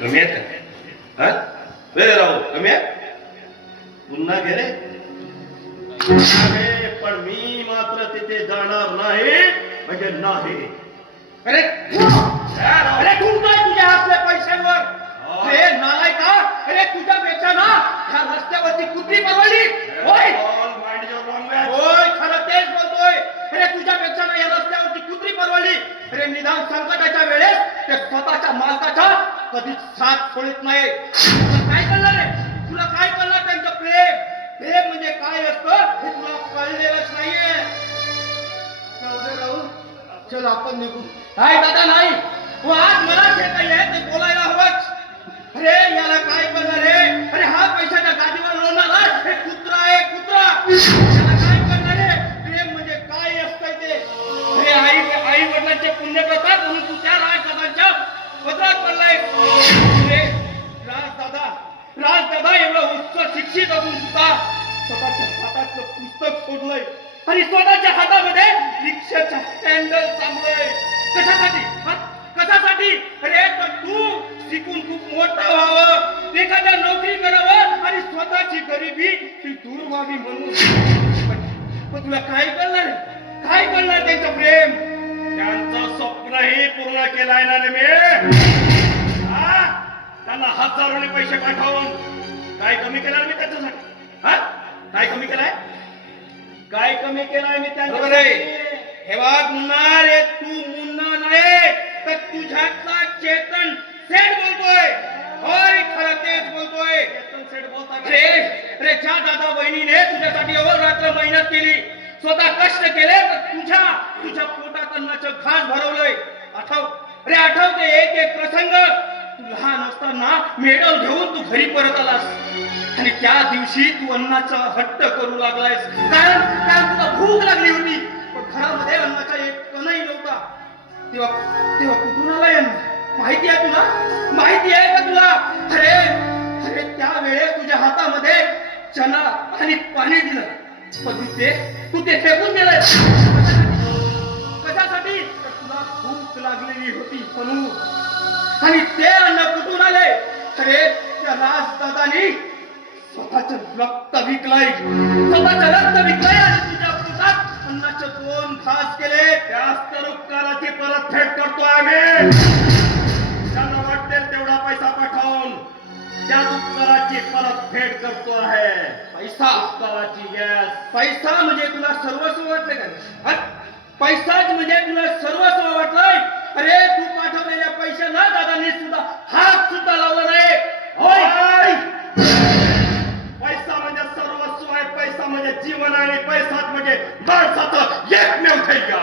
कमी आहेत का? वेळ राहू कमी आहे पुन्हा गेले पण मी मात्र तिथे जाणार नाही म्हणजे नाही. अरे अरे तू काय तुझ्या हातल्या पैशांवर हे नालाय का? अरे तुझ्यापेक्षा ना ह्या रस्त्यावरची कुत्री परवडली. होय होय खरं तेच बोलतोय. अरे तुझ्यापेक्षा ना या रस्त्यावरची कुत्री परवडली. अरे निदान संकटाच्या वेळेस ते स्वतःच्या मालकाचा कधीच साथ सोडत नाही. तुला काय कळलं रे? तुला काय कळलं त्यांचं प्रेम? प्रेम म्हणजे काय असतं हे तुला कळलेलंच नाहीये. राहुल चल आपण निघू. नाही दादा नाही. आज मला जे काही आहे ते बोलायला हवंच. अरे याला काय कळणार रे? अरे हा पैशाच्या गादीवर लोळणारा हे कुत्रा आहे कुत्रा. याला काय कळणार रे? प्रेम म्हणजे काय असतंय ते. अरे आई वडिलांचे पुण्य करतात म्हणून तू त्या राजदादांच्या पदरात पडलाय. अरे राजदादा एवढं उच्च शिक्षित असून सुद्धा स्वतःच्या हातातलं पुस्तक सोडलंय आणि स्वतःच्या हातामध्ये रिक्षाचा हँडल चाललंय. कशासाठी? कशासाठी? अरे तर तू शिकून खूप मोठा व्हावं, एखाद्या नोकरी करावं आणि स्वतःची गरिबी ती दूर व्हावी म्हणून. पण तुला काय करणार? काय करणार त्यांचं प्रेम? त्यांचं स्वप्नही पूर्ण केलंय ना रे मी. त्यांना हजारोने पैसे पाठवून काय कमी केलं मी त्याच्यासाठी? काय कमी केलाय? काय कमी केलाय मी त्यांच्यासाठी? हे बघ मुन्ना रे, तू मुन्ना नाही तर तुझ्यातला चेतन सेठ बोलतोय. होय खरं तेच बोलतोय. चेतन सेठ बोलतात रे ज्या दादा बहिणीने तुझ्यासाठी अहोरात्र मेहनत केली, स्वतः कष्ट केले, तर तुझ्या पोटात अन्नाचं घास भरवलंय. आठव ते एक प्रसंग. तू लहान असताना मेडल घेऊन तू घरी परत आलास आणि त्या दिवशी तू अन्नाचा हट्ट करू लागलायस. कारण तुला भूक लागली होती पण घरामध्ये अन्नाचा एक कणही नव्हता. तेव्हा कुठून आलाय अन्न? माहिती आहे तुला? माहिती आहे का तुला? अरे त्यावेळेस तुझ्या हातामध्ये चना आणि पाणी दिलं पण तू ते फेकून दिलंय. कशासाठी? तुला भूक लागलेली होती म्हणून. आणि ते अन्न कुठून आले? अरे त्या राजदादानी स्वतःचं रक्त विकलंय आणि तुझ्या पोटात अन्नाचे 2 घास केले. त्याच तर उपकाराची परतफेड करतोय आम्ही. त्यांना वाटेल तेवढा पैसा पाठवून त्याच उपकाराची परतफेड करतो आहे. पैसा उपकाराची गॅस. पैसा म्हणजे तुला सर्वस्व वाटलं का? पैसाच म्हणजे तुला सर्वस्व वाटलंय? अरे तू पाठवलेल्या पैशाला दादांनी सुद्धा हात सुद्धा लावला नाही. होय पैसा म्हणजे सर्वस्व आहे. पैसा म्हणजे जीवन आणि पैसा म्हणजे माणसाचं एकमेव ध्येय.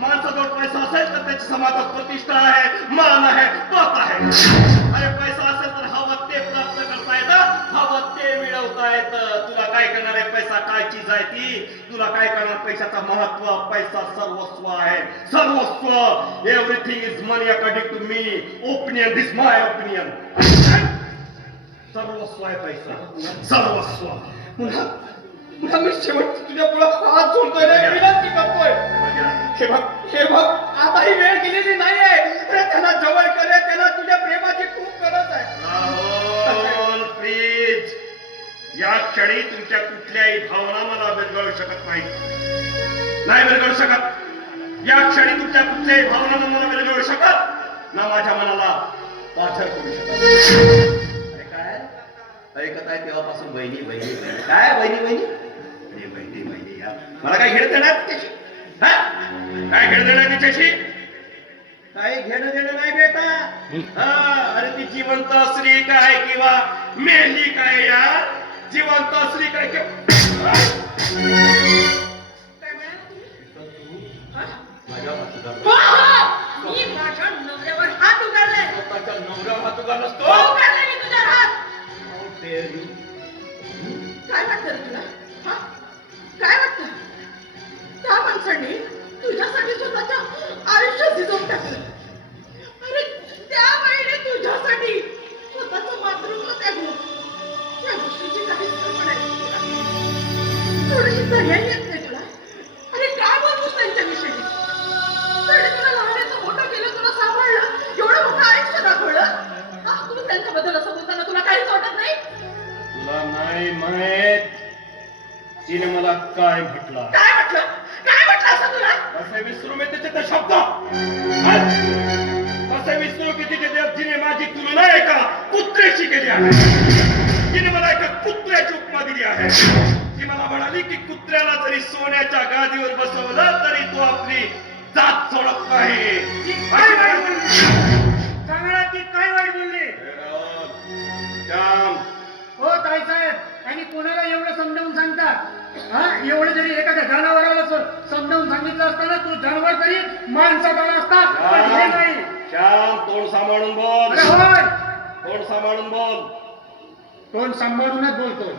माणसाजवळ पैसा असेल तर त्याची समाजात प्रतिष्ठा आहे, मान आहे, पत आहे. अरे पैसा असेल तर हवं ते प्राप्त करता येतं, हवं ते मिळवता येतं. तुला काय करणार आहे? पैसा काय चीज आहे ती? तुला काय करणार? पैशाचं महत्व. पैसा सर्वस्व आहे. सर्वस्व. Everything is money according to me. Opinion this my opinion. सर्वस्व आहे पैसा. सर्वस्व. मी शेवट तुझ्या पुढे हात जोडतोय रे, विनंती करतोय. हे बघ आता ही वेळ गेलेली नाहीये. त्यांना जवळ करे, त्यांना तुझ्या प्रेमाची खूप गरज आहे. राहुल प्लीज, या क्षणी तुमच्या कुठल्याही भावना मला विरघळू शकत नाही विरघळू शकत. या क्षणी तुमच्या कुठल्याही भावना मला विरघळू शकत ना माझ्या मनाला पाझर करू शकत. अरे काय ऐकत आहे तेव्हापासून बहिणी बहिणी काय बहिणी मला काय घेणं देणार त्याची? काय घेणं देणार तिच्याशी? काही घेणं देणं नाही बेटा. अरे ती जिवंत असली काय किंवा मेली काय यार? जिवंत असली काय मी माझ्या नवऱ्यावर हात उगारले. स्वतःच्या नवऱ्यावर हात उगारला असतो? उगारले मी तुझ्यावर हात. काय वाटतं रे तुला? काय वाटतं? त्या माणसाने तुझ्यासाठी स्वतःच्या आयुष्य झिजवून टाकलं. अरे त्या बाईने तुझ्यासाठी स्वतःचं मातृत्व त्यागलं. त्या गोष्टीची काही कल्पना आहे थोडीशी दया काय म्हटला काय म्हटलं असं तुला कसे विसरू मी त्याचे ते शब्द कसे विसरू की तिचे जिने माझी तुलना एका कुत्र्याची केली आहे तिने मला एका कुत्र्याची उपमा दिली आहे ती मला म्हणाली की कुत्र्याला जरी सोन्याच्या गादीवर बसवलं तरी तो आपली जात सोडत नाही सांगा ती काय वाईट बोलली श्याम हो ताईसाहेब आणि कोणाला एवढं समजावून सांगता हा एवढं जरी एखाद्या जनावराला समजावून सांगितलं असताना तो जनावर तरी माणसात आला असता पण हे नाही श्याम तोंड सांभाळून बोल अरे होय तोंड सांभाळून बोल तोंड सांभाळूनच बोलतो